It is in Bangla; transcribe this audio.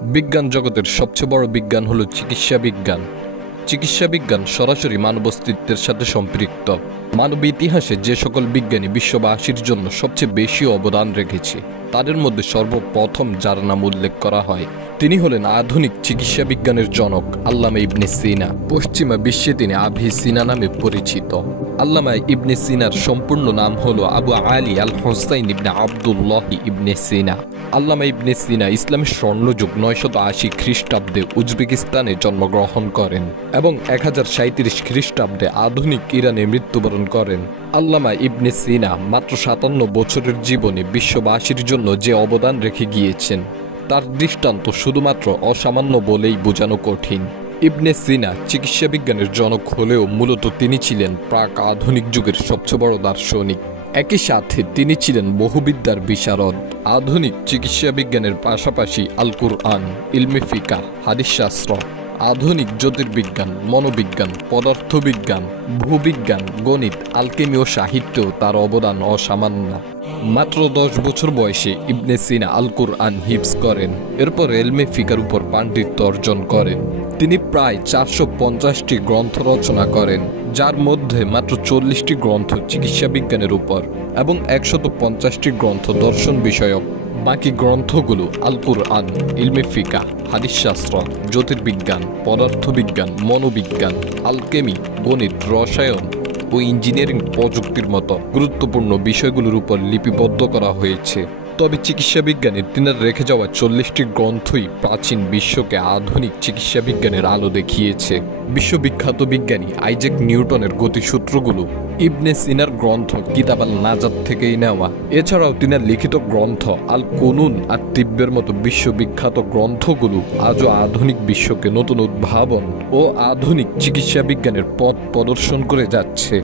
বিজ্ঞান জগতের সবচেয়ে বড় বিজ্ঞান হলো চিকিৎসা বিজ্ঞান। চিকিৎসা বিজ্ঞান সরাসরি মানব অস্তিত্বের সাথে সম্পৃক্ত। মানব ইতিহাসে যে সকল বিজ্ঞানী বিশ্ববাসীর জন্য সবচেয়ে বেশি অবদান রেখেছে তাদের মধ্যে সর্বপ্রথম যার নাম উল্লেখ করা হয় তিনি হলেন আধুনিক চিকিৎসা বিজ্ঞানের জনক আল্লামা ইবনে সিনা। পশ্চিমা বিশ্বে তিনি আভিসিনা নামে পরিচিত। আল্লামা ইবনে সিনার সম্পূর্ণ নাম হলো আবু আলী আল হোসাইন ইবনে আবদুল্লাহ ইবনে সিনা। আল্লামা ইবনে সিনা ইসলামের স্বর্ণযুগ 980 খ্রিস্টাব্দে উজবেকিস্তানে জন্মগ্রহণ করেন এবং 1037 খ্রিস্টাব্দে আধুনিক ইরানে মৃত্যুবরণ করেন। আল্লামা ইবনে সিনা মাত্র 57 বছরের জীবনে বিশ্ববাসীর জন্য যে অবদান রেখে গিয়েছেন তার দৃষ্টান্ত শুধুমাত্র অসামান্য বলেই বোঝানো কঠিন। ইবনে সিনা চিকিৎসা বিজ্ঞানের জনক হলেও মূলত তিনি ছিলেন প্রাক আধুনিক যুগের সবচেয়ে বড় দার্শনিক। একই সাথে তিনি ছিলেন বহুবিদ্যার বিশারদ। আধুনিক চিকিৎসা বিজ্ঞানের পাশাপাশি আল কুরআন, ইলমে ফিকাহ, হাদিস শাস্ত্র, আধুনিক জ্যোতির্বিজ্ঞান, মনোবিজ্ঞান, পদার্থবিজ্ঞান, ভূবিজ্ঞান, গণিত, আলকেমি ও সাহিত্যেও তার অবদান অসামান্য। মাত্র 10 বছর বয়সে ইবনে সিনা আল কুরআন হিফজ করেন, এরপর ইলমে ফিকার উপর পাণ্ডিত্য অর্জন করেন। তিনি প্রায় 450টি গ্রন্থ রচনা করেন, যার মধ্যে মাত্র 40টি গ্রন্থ চিকিৎসা বিজ্ঞানের উপর এবং 150টি গ্রন্থ দর্শন বিষয়ক। বাকি গ্রন্থগুলো আল কুরআন, ইলমে ফিকাহ, হাদিস শাস্ত্র, জ্যোতির্বিজ্ঞান, পদার্থবিজ্ঞান, মনোবিজ্ঞান, আলকেমি, গণিত, রসায়ন ও ইঞ্জিনিয়ারিং প্রযুক্তির মতো গুরুত্বপূর্ণ বিষয়গুলোর উপর লিপিবদ্ধ করা হয়েছে। তবে চিকিৎসা বিজ্ঞানের তিনার রেখে যাওয়া 40টি গ্রন্থই প্রাচীন বিশ্বকে আধুনিক চিকিৎসা বিজ্ঞানের আলো দেখিয়েছে। বিশ্ববিখ্যাত বিজ্ঞানী আইজ্যাক নিউটনের গতিসূত্রগুলো ইবনে সিনার গ্রন্থ কিতাব আল নাজাত থেকেই নেওয়া। এছাড়াও তিনার লিখিত গ্রন্থ আল কুনুন আর তিব্বের মতো বিশ্ববিখ্যাত গ্রন্থগুলো আজও আধুনিক বিশ্বকে নতুন উদ্ভাবন ও আধুনিক চিকিৎসা বিজ্ঞানের পথ প্রদর্শন করে যাচ্ছে।